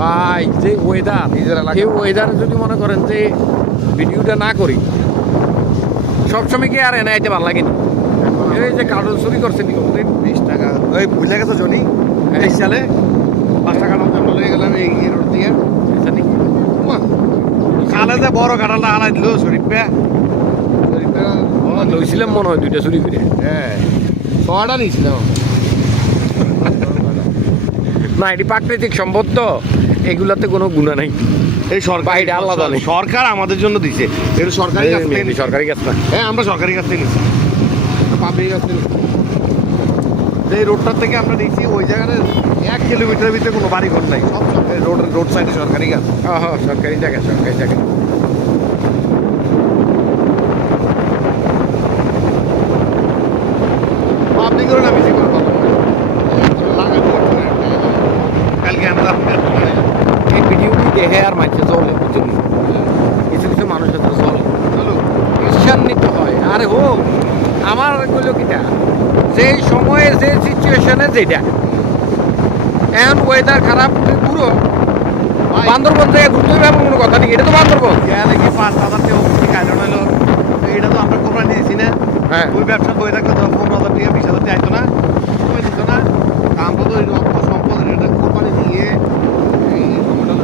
ভাই যে ওয়েদার সেই ওয়েদারে যদি মনে করেন যে ভিডিওটা না করি সবসময় কি আর এনে আইতে ভালো লাগেনি। এই যে কার্টুন চুরি করছে নি কোনদিন 20 টাকা ওই ভুলে গেছো জনি এই সালে 5 টাকা নোট আমরা লয়ে গেলাম এই রোড দিয়ে জানি কালে যে বড় কাঁঠালটা আনাই দিল শরীফে লইছিলাম মনে হয় 2টা চুরি করে। হ্যাঁ 6টা নিয়েছিলাম না এটি প্রাকৃতিক সম্পদ তো এগুলাতে কোনো গুণা নাই। এই সরকার বাইরে আলাদা নেই। সরকার আমাদের জন্য দিছে এটা সরকারি কাছ থেকে নিছি। সরকারি কাজ না। হ্যাঁ আমরা সরকারি কাছ থেকে নিচ্ছি পাবলিক কাছ থেকে নিচ্ছি। এই রোডটার থেকে আমরা নিচ্ছি ওই জায়গায় 1 কিলোমিটারের ভিতরে কোনো বাড়ি ঘর নাই সব সরকারি রোড সাইডে সরকারি গাছ। হ্যাঁ সরকারি জায়গা সরকারি জায়গা। পাবলিক করে না বেশি করে কথা লাগাই কালকে আমরা এই ভিডিওটি দেখে আর মাঝে চলে বুঝলি কিছু কিছু মানুষের তো চলে চলো ঈর্ষান্বিত হয়। আরে হোক আমার গুলো কিটা যে সময়ে যে সিচুয়েশনে যেটা এখন ওয়েদার খারাপ পুরো বান্দরবন থেকে ঘুরতে হবে এমন কোনো কথা নেই। এটা তো বান্দরবন। গেলে কি 5,000 টাকা অফিসে কারণ হলো এটা তো আমরা কোরবানি দিয়েছি না। হ্যাঁ ওই ব্যবসা বই থাকলে তো 15,000 টাকা 20,000 টাকা আইতো না সময় দিত না আমরা তো অর্থ সম্পদ এটা কোরবানি দিয়ে এই সময়টা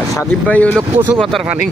আর সাদীপ ভাই হইলো কচু পাতার পানি